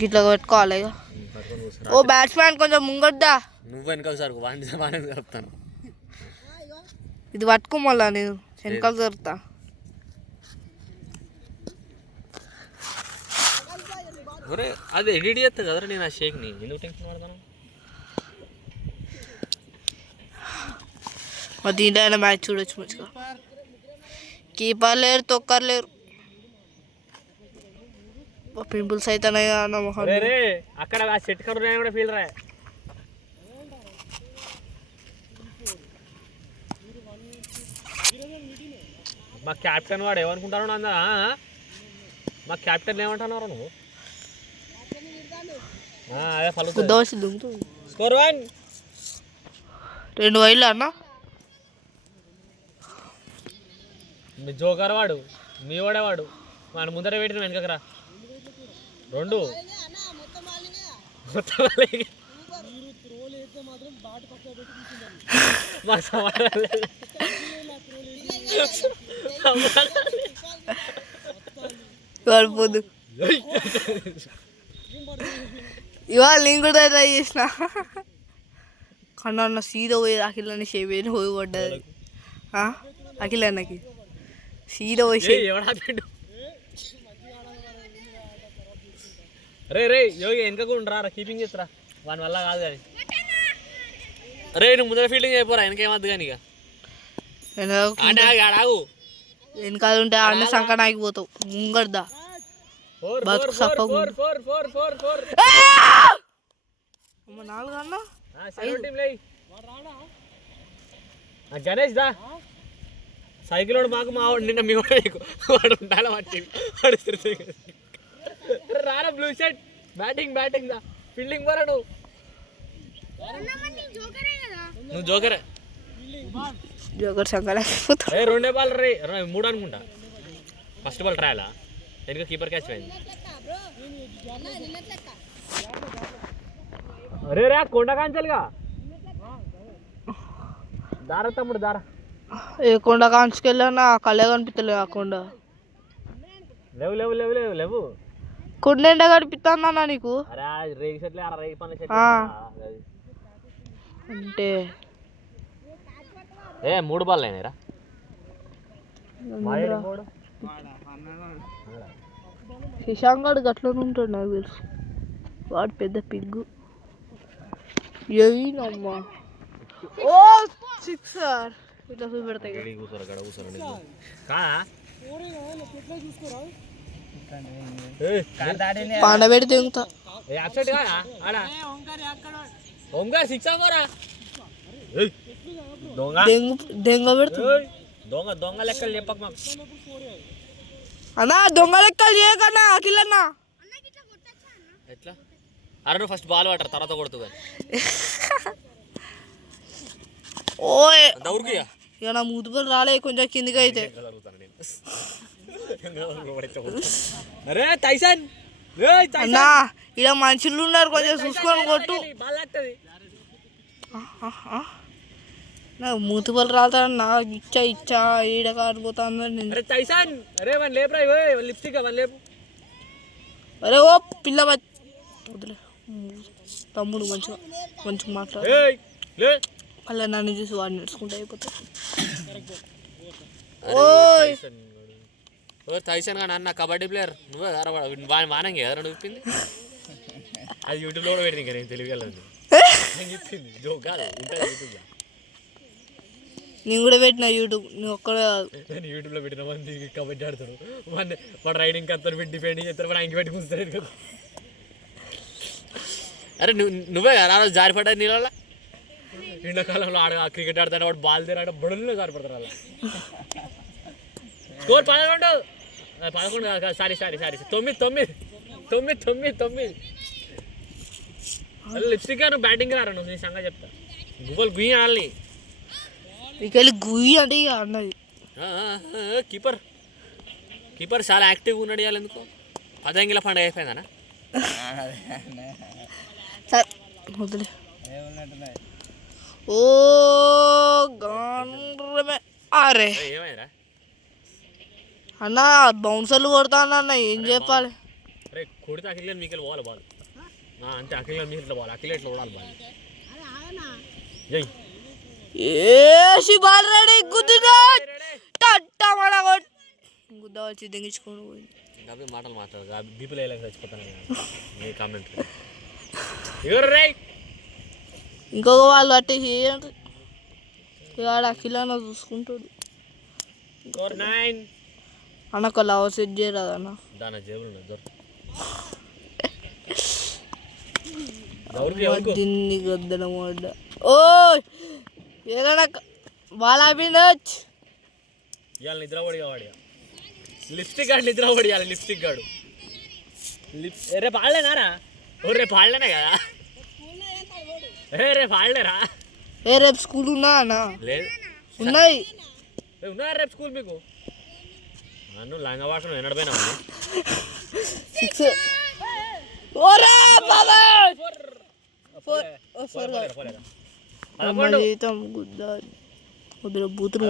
గిట్లా పెట్టుకోవాలి ఇక. ఓ బ్యాట్స్మెన్ కొంచెం ముంగొద్దా. నువ్వు వెనకాల సార్ వాణి చెప్తాను. ఇది పట్టుకో మళ్ళా నేను వెనకాల జరుపుతా. అది ఎడిట్ చేస్తా కదరా నేను ఆ షేక్ని. ఎందుకు టెన్షన్ పడతాను? మరి దీంట్లో అయినా మ్యాచ్ చూడొచ్చు మంచిగా. కీపర్ లేరు, తొక్కర్ లేరు. పింపుల్స్ అవుతున్నాయి అక్కడ సెట్ కర్ కూడా ఫీల్ రా. మా క్యాప్టెన్ వాడు ఏమనుకుంటాను అందా? మా క్యాప్టెన్ ఏమంటున్నారు నువ్వు? అదే స్కోర్ 1 2 వైళ్ళు అన్న. మీ జోకర్ వాడు, మీ వాడేవాడు మన ముందర పెట్టిన వెనకరా 2 పోదు. ఇవాళ నేను కూడా ట్రై చేసిన కన్నా సీదా పోయి అఖిలని షేవేని పోయి పడ్డది. అఖిల్ అన్నకి సీదా పోయి రే యోగి వెనక ఉండరా, కీపింగ్ చేస్తారా వాని వల్ల కాదు కానీ. రే నువ్వు ముందర ఫీల్డింగ్ అయిపోరా, వెనకేమద్దు కానీ. ఇక ఆగు వెనకాల ఉంటే అన్న సంక నాగిపోతావు. ముంగడదా బతుకు సక్కగా 4 అన్న. గణేష్ దా సైకిల్ వాడు మాకు మా వాడు నిన్న మీ వాడు ఉండాలి వాడు రారా బ్లూ షర్ట్. బ్యాటింగ్ దా ఫీల్డింగ్ పోరా నువ్వు జోకరే. జోకర్ సంక నాగిపోతావు. 2 బాల్ రే 3 అనుకుంటా. ఫస్ట్ బాల్ ట్రయలా వెనక కీపర్ క్యాచ్ అయింది. అరే రా కొండ కాంచలుగా దారా తమ్ముడు దారా. ఏ కొండ కాంచుకెళ్ళా కళ్ళే కనిపిస్తలే. ఆ కొండ లేవు కొండ ఎండ కనిపిస్తుందన్నా నీకు? అంటే 3 బాల్ అయినాయిరా. శశాంక్ గారు గట్లనే ఉంటాడు నాకు తెలుసు. వాడు పెద్ద పిగ్గు. ఏనమ్మా ఓ 6 ఇట్లా చూపెడతాయి. పాండబెడి తెగుతా దెంగ పెడుతు. దొంగ లెక్కలు చెప్పక మాకు అన్నా. దొంగ లెక్కలు చేయకన్నా అఖిలన్నా. ఎట్లా? అరే నువ్వు ఫస్ట్ బాల్ పట్టరు తర్వాత కొడుతుంది. ఓ ఇక నా మూతుపలు రాలే కొంచెం కిందికి అయితే. అరే టైసన్ అన్నా ఇక మనుషులు ఉన్నారు కొంచెం చూసుకొని కొట్టు. నాకు మూతుపలు రాలుతా నా ఇచ్చా ఈడ కారిపోతా. అరే ఓ పిల్ల వదిలే తమ్ముడు మంచిగా మాట్లాడు. అలా నన్ను చూసి వాడు నేర్చుకుంటే అయిపోతాయి. టైసన్ గా నాన్న కబడ్డీ ప్లేయర్ నువ్వే వానంగి కదా చెప్పింది. అది యూట్యూబ్లో కూడా పెట్టింది ఇంకా నేను తెలియగలను చెప్పింది. జోక్ కాదు యూట్యూబ్లో. నేను కూడా పెట్టిన యూట్యూబ్. నువ్వు ఒక్కడే కాదు. నేను యూట్యూబ్లో పెట్టిన మంది కబడ్డీ ఆడతాడు. వాడు రైడింగ్ కత్తారు పెట్టి డిఫెండింగ్ చేస్తారు. వాడు అంగి పెట్టి కూర్చుంటాడు కదా. అరే నువ్వే కదా ఆ రోజు జారిపడ్డా నీళ్ళ. ఎండాకాలంలో క్రికెట్ ఆడతాడు వాడు బాల్ తీరాడు బుడల్లో జారిపడతారు అలా. స్కోర్ 11 కాదు సారీ 9 లిప్స్టిక్ నువ్వు బ్యాటింగ్ రారా. నువ్వు నీ సంగతి చెప్తా. గువ్వలు గుయ్యి ఆడాలి. నీకెళ్ళి గుయ్యి అంటే ఇక అన్నది. కీపర్ చాలా యాక్టివ్గా ఉన్నాడు. ఇవ్వాలి ఎందుకు 10 అంగిల పండుగ అయిపోయిందనా? వదిలే. ఓ గండ్రమే. అరే ఏమైందిరా అన్న బౌన్సర్లు కొడతా అన్న. ఏం చెప్పాలి? అరే కొడితే అఖిల్ మీకెళ్ళి పోవాలి బాల్ అంతే అఖిల్ మీకెళ్ళి పోవాలి అఖిల్ ఎట్లా ఓడాలి బాల్ ఏసి బాల్ రెడీ గుద్దుదా టట్టా మన గుద్ద వచ్చి దింగించుకొని పోయింది కాబట్టి మాటలు మాట్లాడు బీపీలో ఎలా చచ్చిపోతాను మీ కామెంట్ ఎవరు రే ఇంకొక వాళ్ళు అట్టే చేయండి ఇవాడు అఖిలాన చూసుకుంటాడు అన్న లవ్ సెట్ చేయరాదన్న దాని జేబులు దీన్ని గద్దడం వడ్డ ఓ ఏదన్నా బాల్ ఆపింది ఇవాళ నిద్రపడి కావాడు లిప్స్టిక్ గాడు నిద్రపడి ఇవాళ లిప్స్టిక్ గాడు రేపు ఆడలేనారా ఓ రేపు ఆడలేనే కదా రేపు ఆడలేరా రేపు స్కూల్ ఉన్నా అన్న లేదు ఉన్నాయి ఉన్నారా రేపు స్కూల్ మీకు నన్ను లంగా వాసన ఎన్నడపోయినా 6 ఓరా బాబా 4 జీతం గుద్దా వద్దు బూతులు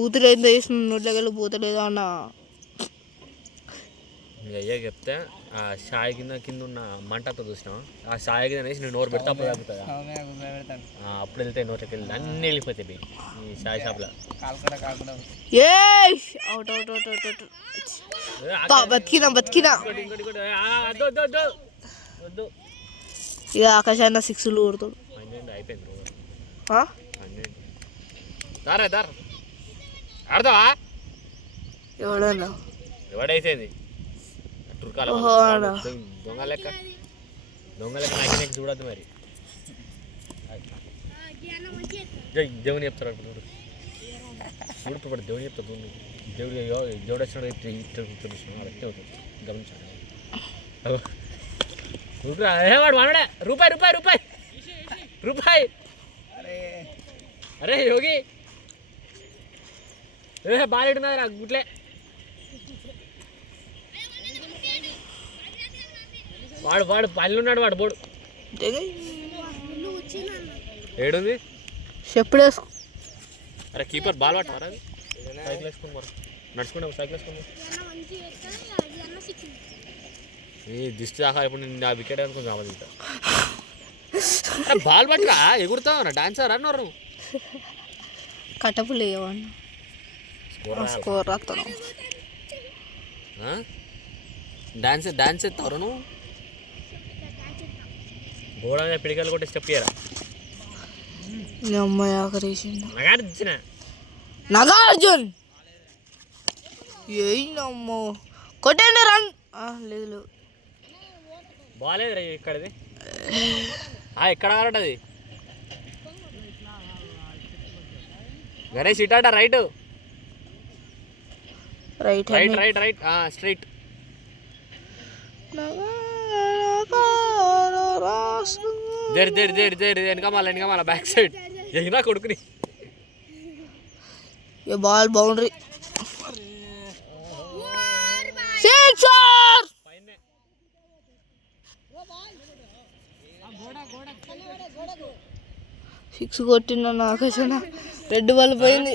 బూతులు ఏం చేసిన నోట్లోకి బూతలేదు అన్న అయ్యా చెప్తే ఆ షాయి కింద ఉన్న మంటతో చూసినాం ఆ షాయి కింద వేసి నేను నోరు పెడితే అప్పుడు తగ్గుతుందా అప్పుడు వెళ్తాయి నోట్లోకి వెళ్ళి అన్నీ వెళ్ళిపోతాయి ఈ షాయి షాప్లో బతికినా ఇక ఆకాశాన్న 6లు కొడుతాడు అయిపోయింది దారా ఆడతావా ఎవడన్నా ఎవడైతుంది దొంగ లెక్క నాకు చూడద్దు మరి దేవుని చెప్తారు చూడు దేవుని చెప్తాడు దేవుడు వచ్చినాడు అట్టే అవుతుంది గమనించాడు వాడు మనడే రూపాయి అరే యోగి బాగా రా గుట్లే వాడు పళ్ళు ఉన్నాడు వాడు బోడు ఏడుంది చెప్పుడు వేసుకో అరే కీపర్ బాల్ పట్టారా సైకిల్ వేసుకుని మరి నడుచుకుంటాం సైకిల్ వేసుకుని ఈ దిష్టి దాకా ఇప్పుడు నేను ఆ వికెట్ అనుకుని రావాలి ఇంకా బాల్ పట్టరా ఎగురుతావు డాన్సర్ అన్నారు కట్టపులు వేయవన్నా స్కోర్ రాస్తాను డాన్స్ ఎత్తావు నువ్వు గోడంగా పిడికలు కొట్టి స్టెప్ చేయరా అమ్మాయి ఆఖరేసిండు నాగార్జున నాగార్జున్ ఏమో కొట్టండి రన్ లేదు బాగాలేదు రా ఇక్కడది ఎక్కడ ఆడటది గణేష్ ఇటాట రైట్ స్ట్రైట్ వెనకమాల బ్యాక్ సైడ్ అయినా కొడుకుని బాల్ బౌండరీ సిక్స్ కొట్టిన ఆకాశన రెడ్ బాల్ పోయింది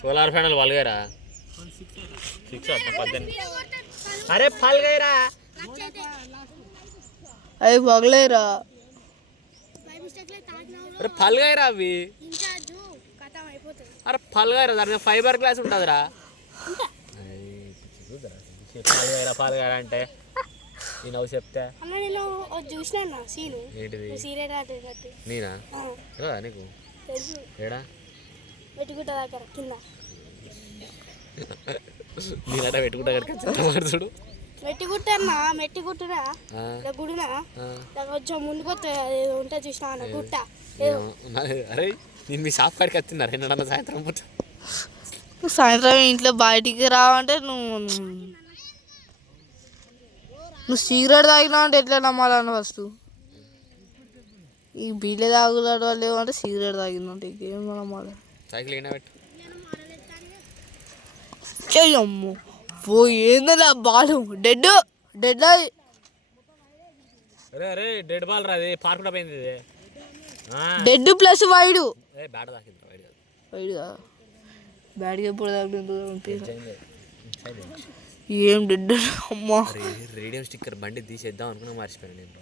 సోలార్ ప్యానల్ పలగారా 6 18 అరే పలగారా అవి పగలేరా అరే పలగారా అవి అరే పలగారా దాని మీద ఫైబర్ గ్లాస్ ఉంటుందిరా పలగారా అంటే నేను అవి చెప్తా ఏంటిది నేనా నీకు ఏడా నేనంటే పెట్టుకుంటా చూడు మెట్టి గుట్టునా గుడినా కొంచెం ముందుకు ఉంటే చూసినా గుట్ట అరే నేను మీ షాప్ కాడికి వచ్చిన్నారు ఎన్నడన్నా సాయంత్రం పూట సాయంత్రం ఇంట్లో బయటికి రావంటే నువ్వు సిగరెట్ తాగినావు అంటే ఎట్లా నమ్మాలన్న ఫస్ట్ ఈ బీలే తాగులాడు వాళ్ళు ఏమంటే సిగరెట్ తాగిందంటే ఇంకేం నమ్మాలి సైకిల్ అయినా పెట్టు చెయ్యమ్ము ఏందా బాలు డెడ్ అది అరే డెడ్ బాల్ రాది పార్క్ పోయింది డెడ్ ప్లస్ వైడు బ్యాట్ తాకింది వైడుగా బ్యాట్కి ఎప్పుడు తాగుతుంది ఏం డెడ్ అమ్మా. రేడియం స్టిక్కర్ బండి తీసేద్దాం అనుకున్నా మర్చిపోయాను నేను.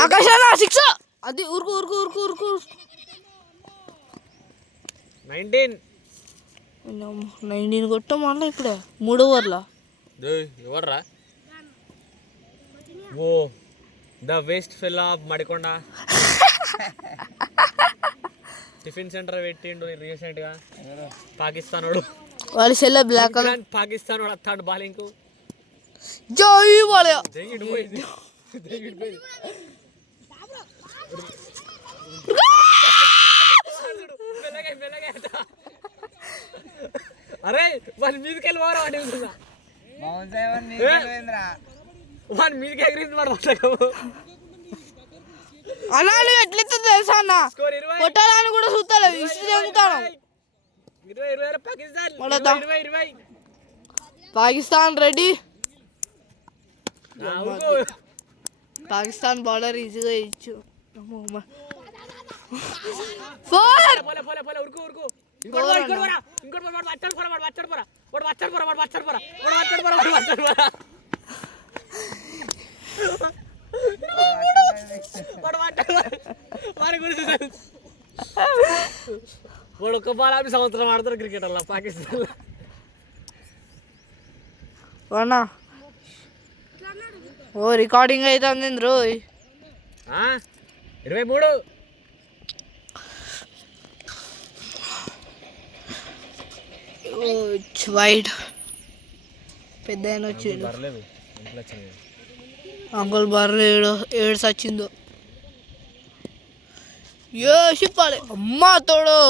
ఆకాశాల 6 అది ఊరుకు ఊరుకు ఊరుకు ఊరుకు 19 కొట్టాం మళ్ళీ ఇప్పుడే 3 ఓవర్లా. ఎవర్రా? ఓ the waste fellow of Madikonda. Tiffin centre పెట్టిండు రీసెంట్ గా. పాకిస్తాన్ వాడు వాళ్ళ సెల్ల బ్లాక్ కలర్ పాకిస్తాన్ వాడు వస్తాడు బాలింగ్ జై వాళ్ళ అరే వాళ్ళ మీదకి వెళ్ళి పోరా వాడి మీదకి ఎగిరింది వాడు అన్నాడు ఎట్లయితే తెలుసా అన్న కొట్టాలని కూడా చూస్తాడు ఇష్టం చెబుతాడు. పాకిస్తాన్ రెడీ. పాకిస్తాన్ బార్డర్ ఈజీగా ఇచ్చు. 4 వాడు ఒక బాల్ ఆపి సంవత్సరం ఆడతారు క్రికెట్ అలా పాకిస్తాన్. ఓ రికార్డింగ్ అవుతుంది రోయ్. 23 వైడ్ పెద్ద ఆయన వచ్చాడు. అంకుల్ బర్రె ఏడు సచ్చిందో ఏ చెప్పాలి అమ్మా తోడు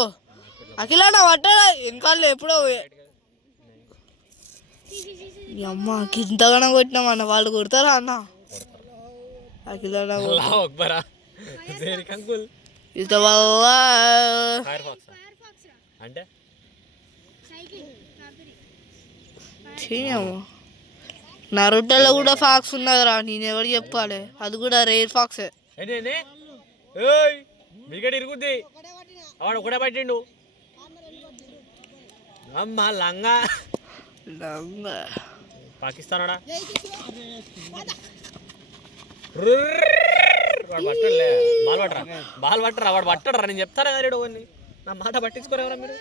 అఖిలా నా పట్టాడా వెనకాల ఎప్పుడో అమ్మ ఇంతగానో కొట్టినామన్న వాళ్ళు కొడతారా అన్న? అఖిలా అంటే నరుటలో కూడా ఫాక్స్ ఉన్నదిరా. నేను ఎవరు చెప్పాలి? అది కూడా రేర్ ఫాక్సే. వికెట్ ఇరుగుద్ది వాడు ఒకటే పట్టిండు. అమ్మా లంగా పాకిస్తాన్ వాడు పట్టలే బాల్ పట్టరా వాడు పట్టడరా. నేను చెప్తారా కదా కొన్ని నా మాట పట్టించుకోరేవరా మీరు.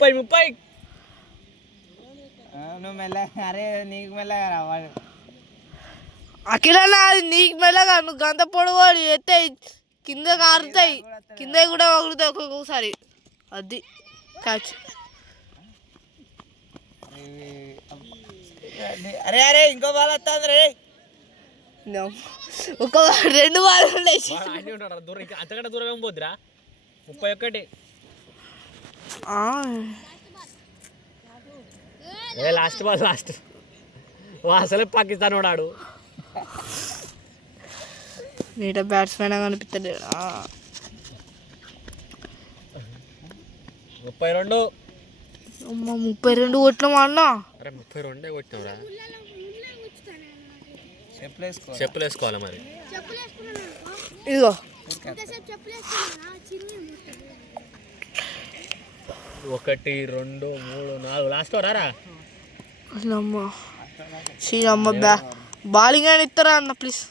30 నువ్వు మెల్లగా అరే నీకు మెల్లగా రావాలి. అఖిలా నాది నీకు మెల్లగా నువ్వు గంత పొడవాడు ఎత్తాయి కింద కారుతాయి కింద కూడా వగులుతాయి ఒక్కొక్కసారి. అది క్యాచ్. అరే అరే ఇంకో బాల్ వస్తుంది రే. ఒక 2 బాల్ ఉన్నాయి. అంతకంటే దూరం పోద్దురా. 31 లాస్ట్ బాల్ లాస్ట్. అసలే పాకిస్తాన్ వాడాడు. నీట బ్యాట్స్మెన్ కనిపిస్తాడు. 32 అమ్మ 32 కొట్టినామా అన్న? అరే 32 కొట్టినావురా. చెప్పులు వేసుకోవాలి మరి. ఇదిగో 1 2 3 4 లాస్ట్ రారా. అమ్మ శ్రీరమ్మ బాలింగ్ అని ఇస్తారా అన్న ప్లీజ్?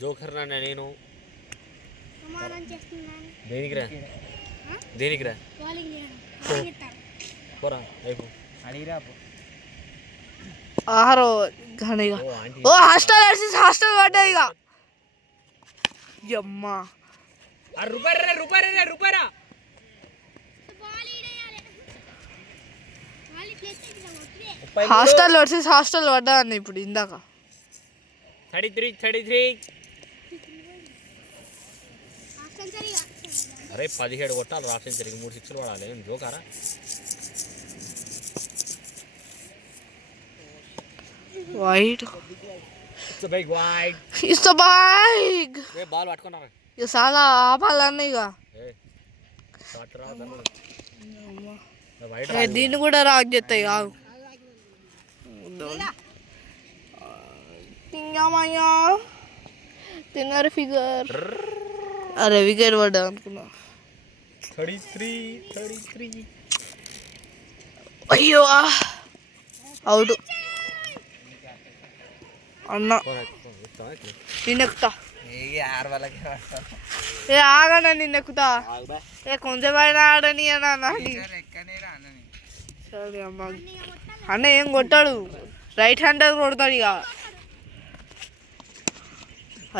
జోకర్ నా నేను దేనికిరా దేనికిరా పోరా అయిపో అడిగిరా. ఆహారో ఘనగా ఓ హాస్టల్ హాస్టల్ పడ్డాయి ఇక. అమ్మా రూపాయరా హాస్టల్ వర్సెస్ హాస్టల్ పడ్డా అన్న ఇప్పుడు ఇందాక. 33 అరే 17 కొట్టాలి హాఫ్ సెంచరీకి 3 సిక్స్లు పడాలి. జోకారా వైడ్ వైడ్ ఇస్ బైగ్ బాల్ పట్టుకున్నారు ఇక చాలా ఆపాలన్న ఇక. దీన్ని కూడా రాక్ చేస్తాయి కాదు. తిన్నారు ఫిగర్. అరే వికెట్ పడ్డా అనుకున్నా. 33. అయ్యో అవుట్ అన్న. నిన్నెక్కుతా ఏ ఆగనా, నిన్నెక్కుతా. ఏ కొంచెం పైన ఆడని అన్న. సరే అమ్మ అన్న ఏం కొట్టాడు, రైట్ హ్యాండ్ కొడతాడు ఇక.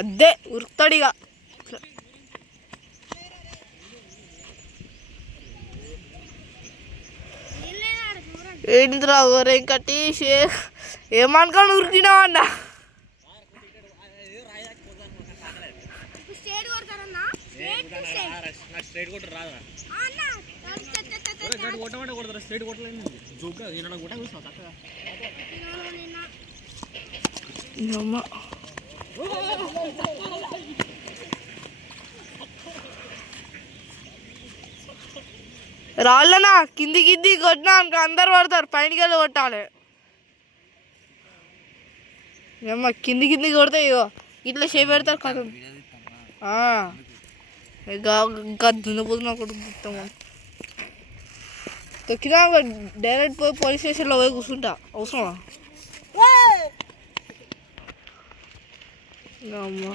అదే ఉరుకుతాడు ఇక. ఏంటిరా రేం కట్టి ఏమనుకోని ఉరికినావు అన్న. రాళ్ళనా కింది కింది కొట్టినా అనుకో అందరు పడతారు, పైనకి వెళ్ళి కొట్టాలి. ఏమ్మా కింది కింది కొడితే ఇగో ఇట్లా చేయి పెడతారు కదా. ఇంకా దున్నపోతున్నా కొడుకుతాము. తొక్కినా డైరెక్ట్ పోయి పోలీస్ స్టేషన్లో పోయి కూర్చుంటా. అవసరమా అమ్మా.